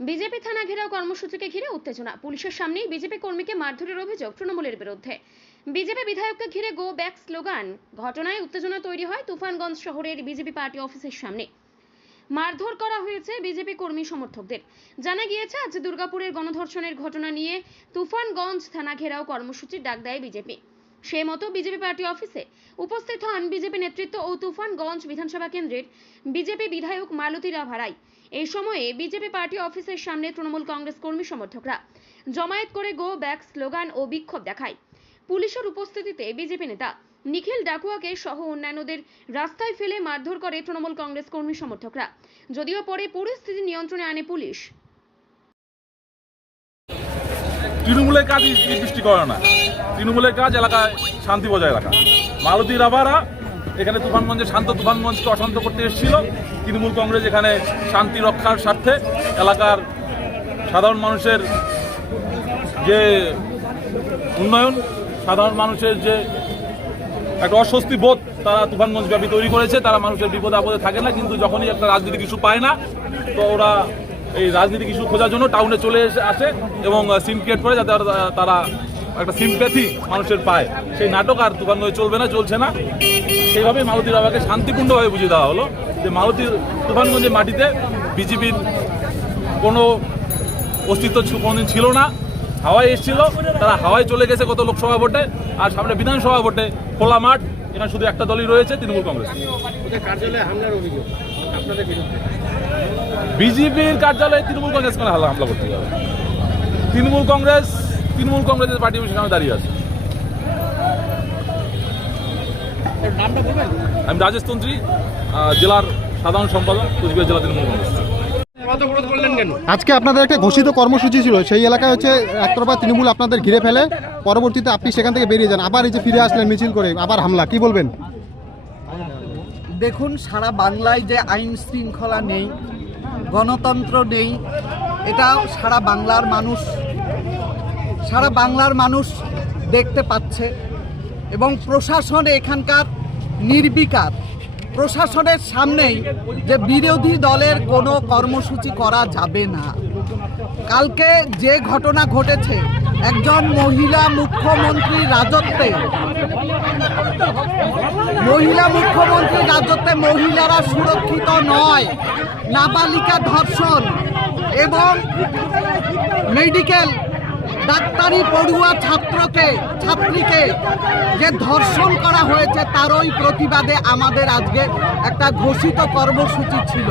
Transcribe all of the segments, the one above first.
BJP থানা ঘেরাও কর্মসূচিকে ঘিরে উত্তেজনা। পুলিশের সামনেই বিজেপি কর্মীকে মারধরের অভিযোগ তৃণমূলের বিরুদ্ধে। বিজেপি বিধায়ককে ঘিরে গো ব্যাক স্লোগান, ঘটনায় উত্তেজনা তৈরি হয় তুফানগঞ্জ শহরের বিজেপি পার্টি অফিসের সামনে। মারধর করা হয়েছে বিজেপি কর্মী সমর্থকদের। জানা গিয়েছে, আজ দুর্গাপুরের গণধর্ষণের ঘটনা নিয়ে তুফানগঞ্জ থানা ঘেরাও কর্মসূচির ডাক দেয় বিজেপি। সে মতো বিজেপি পার্টি অফিসে উপস্থিত হন বিজেপি নেতৃত্ব ও তুফানগঞ্জ বিধানসভা কেন্দ্রের বিজেপি বিধায়ক মালতী রাভারাই। এই সময়ে বিজেপি পার্টি অফিসের সামনে তৃণমূল কংগ্রেস কর্মী সমর্থকরা জমায়েত করে গো ব্যাক স্লোগান ও বিক্ষোভ দেখায়। পুলিশের উপস্থিতিতে বিজেপি নেতা নিখিল ডাকুয়াকে সহ অন্যান্যদের রাস্তায় ফেলে মারধর করে তৃণমূল কংগ্রেস কর্মী সমর্থকরা। যদিও পরে পরিস্থিতি নিয়ন্ত্রণে আনে পুলিশ। তৃণমূলের কাজ বৃষ্টি করে না। তৃণমূলের কাজ এলাকায় শান্তি বজায় রাখা। মালতী রাভারা এখানে তুফানগঞ্জে শান্ত তুফানগঞ্জকে অশান্ত করতে এসেছিল। তৃণমূল কংগ্রেস এখানে শান্তি রক্ষার স্বার্থে এলাকার সাধারণ মানুষের যে উন্নয়ন, সাধারণ মানুষের যে একটা অস্বস্তি বোধ তারা তুফানগঞ্জ ব্যাপী তৈরি করেছে। তারা মানুষের বিপদে আপদে থাকে না, কিন্তু যখনই একটা রাজনৈতিক ইস্যু পায় না, তো ওরা এই রাজনৈতিক ইস্যু খোঁজার জন্য টাউনে চলে এসে আসে এবং সিম ক্রিয়েট করে যাতে তারা- একটা সিম্প্যাথি মানুষের পায়। সেই নাটক আর তুফানগঞ্জে চলবে না, চলছে না। সেইভাবেই মালতী বাবাকে শান্তিপূর্ণভাবে বুঝিয়ে দেওয়া হলো যে মালতীর তুফানগঞ্জের মাটিতে বিজেপির কোনো অস্তিত্ব কোনোদিন ছিল না। হাওয়ায় এসেছিল, তারা হাওয়ায় চলে গেছে গত লোকসভা ভোটে আর সামনে বিধানসভা ভোটে খোলা মাঠ। এখানে শুধু একটা দলই রয়েছে, তৃণমূল কংগ্রেস। কার্যালয়ে হামলার অভিযোগ। আপনাদের বিরুদ্ধে? বিজেপির কার্যালয়ে তৃণমূল কংগ্রেস কেন হামলা হামলা করতে যাবে? তৃণমূল কংগ্রেস তৃণমূল কংগ্রেসের পার্টি অফিসের সামনে দাঁড়িয়ে আছে? ওর নামটা বলবেন? আমি রাজেশ তন্ত্রী জেলার সাধারণ সম্পাদক কুচবিহার জেলা তৃণমূল কংগ্রেস। আজকে আপনাদের একটা ঘোষিত কর্মসূচি ছিল সেই এলাকায় হচ্ছে একতরফা তৃণমূল আপনাদের ঘিরে ফেলে পরবর্তীতে আপনি সেখান থেকে বেরিয়ে যান আবার এই যে ফিরে আসলেন মিছিল করে আবার হামলা কি বলবেন? দেখুন, সারা বাংলায় যে আইন শৃঙ্খলা নেই, গণতন্ত্র নেই এটা সারা বাংলার মানুষ, সারা বাংলার মানুষ দেখতে পাচ্ছে এবং প্রশাসন এখানকার নির্বিকার, প্রশাসনের সামনেই যে বিরোধী দলের কোনো কর্মসূচি করা যাবে না। কালকে যে ঘটনা ঘটেছে একজন মহিলা মুখ্যমন্ত্রীর রাজত্বে। মহিলা মুখ্যমন্ত্রী রাজত্বে মহিলারা সুরক্ষিত নয়, নাবালিকা ধর্ষণ এবং মেডিকেল ডাক্তারি পড়ুয়া ছাত্রকে, ছাত্রীকে যে ধর্ষণ করা হয়েছে, তারই প্রতিবাদে আমাদের আজকে একটা ঘোষিত কর্মসূচি ছিল।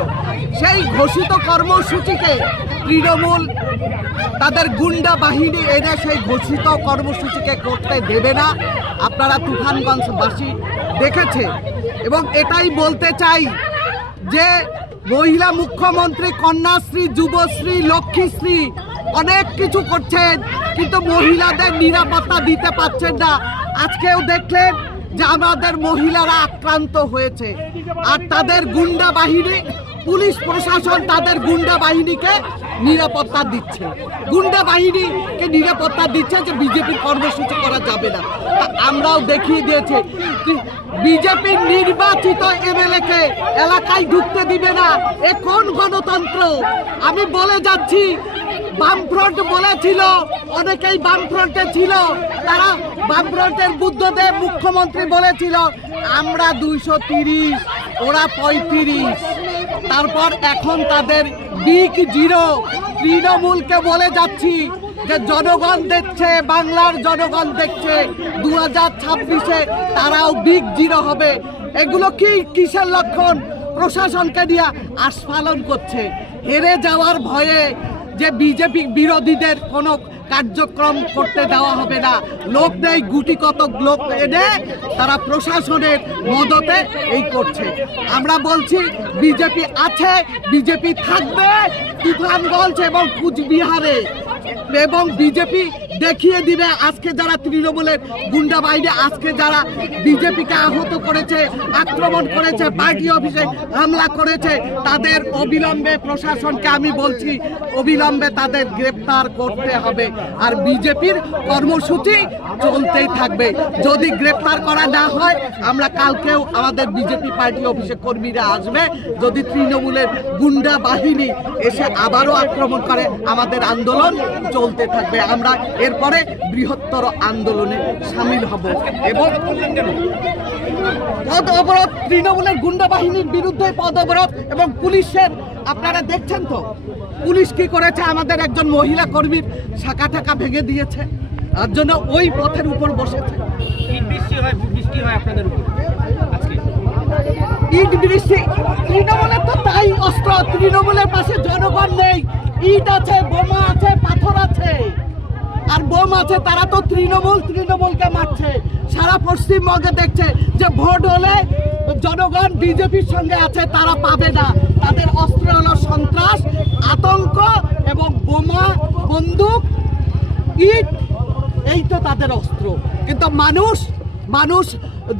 সেই ঘোষিত কর্মসূচিকে তৃণমূল তাদের গুন্ডা বাহিনী এনে সেই ঘোষিত কর্মসূচিকে করতে দেবে না। আপনারা তুফানগঞ্জবাসী দেখেছে। এবং এটাই বলতে চাই যে মহিলা মুখ্যমন্ত্রী, কন্যাশ্রী, যুবশ্রী, লক্ষ্মীশ্রী অনেক কিছু করছেন, কিন্তু মহিলাদের নিরাপত্তা দিতে পারছেন না। আজকেও দেখলেন যে আমাদের মহিলারা আক্রান্ত হয়েছে। আর তাদের গুন্ডা বাহিনী পুলিশ প্রশাসন তাদের গুন্ডা বাহিনীকে নিরাপত্তা দিচ্ছে। গুন্ডা বাহিনীকে নিরাপত্তা দিচ্ছে যে বিজেপির কর্মসূচি করা যাবে না। আমরাও দেখিয়ে দিয়েছি বিজেপির নির্বাচিত এমএলএ কে এলাকায় ঢুকতে দিবে না। এ কোন গণতন্ত্র? আমি বলে যাচ্ছি, বামফ্রন্ট বলেছিল, অনেকেই বামফ্রন্টে ছিল, তারা বামফ্রন্টের বুদ্ধদেব মুখ্যমন্ত্রী বলেছিল, আমরা দুইশো তিরিশ, ওরা পঁয়ত্রিশ। তারপর এখন তাদের বিগ জিরো তৃণমূলকে বলে যাচ্ছি যে জনগণ দেখছে, বাংলার জনগণ দেখছে দু হাজার ছাব্বিশে তারাও বিগ জিরো হবে। এগুলো কি কিসের লক্ষণ? প্রশাসনকে নিয়ে আস্ফালন করছে। হেরে যাওয়ার ভয়ে যে বিজেপি বিরোধীদের কোনো কার্যক্রম করতে দেওয়া হবে না। লোক নেই, গুটি কতক লোক এনে তারা প্রশাসনের মদতে এই করছে। আমরা বলছি, বিজেপি আছে, বিজেপি থাকবে তুফানগঞ্জ এবং কুচবিহারে। এবং বিজেপি দেখিয়ে দিবে আজকে যারা তৃণমূলের গুন্ডা বাহিনী, আজকে যারা বিজেপিকে আহত করেছে, আক্রমণ করেছে, পার্টি অফিসে হামলা করেছে, তাদের অবিলম্বে প্রশাসনকে আমি বলছি, অবিলম্বে তাদের গ্রেপ্তার করতে হবে। আর বিজেপির কর্মসূচি চলতেই থাকবে। যদি গ্রেপ্তার করা না হয়, আমরা কালকেও আমাদের বিজেপি পার্টি অফিসে কর্মীরা আসবে। যদি তৃণমূলের গুন্ডা বাহিনী এসে আবারও আক্রমণ করে, আমাদের আন্দোলন চলতে থাকবে। আমরা এরপরে বৃহত্তর আন্দোলনে সামিল হব এবং পদ অবরোধ তৃণমূলের গুন্ডা বাহিনীর বিরুদ্ধে পদ অবরোধ এবং পুলিশের আপনারা দেখছেন তো পুলিশ কি করেছে? আমাদের একজন মহিলা কর্মীর শাখা টাকা ভেঙে দিয়েছে তার জন্য ওই পথের উপর বসেছে। ইট বৃষ্টি হয় আপনাদের উপর? ইট বৃষ্টি তৃণমূলের তো তাই অস্ত্র তৃণমূলের পাশে জনগণ নেই। ইট আছে বোমা আছে পাথর আছে। আর বোম আছে, তারা তো তৃণমূল, তৃণমূলকে মারছে। সারা পশ্চিমবঙ্গে দেখছে যে ভোট হলে জনগণ বিজেপির সঙ্গে আছে, তারা পাবে না। তাদের অস্ত্র হলো সন্ত্রাস, আতঙ্ক এবং বোমা, বন্দুক, ইট, এই তো তাদের অস্ত্র। কিন্তু মানুষ মানুষ,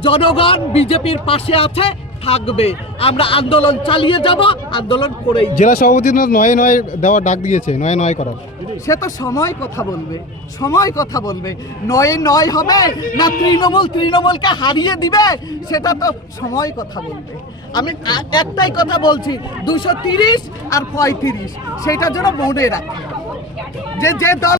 জনগণ বিজেপির পাশে আছে থাকবে। আমরা আন্দোলন চালিয়ে যাব আন্দোলন করেই জেলা সভাপতি নয় নয় দেওয়ার ডাক দিয়েছে নয় নয় করার। সে তো সময় কথা বলবে সময় কথা বলবে। নয় নয় হবে না তৃণমূল তৃণমূলকে হারিয়ে দিবে সেটা তো সময় কথা বলবে। আমি একটাই কথা বলছি দুশো তিরিশ আর পঁয়ত্রিশ সেটার জন্য মনে রাখি। যে যে দল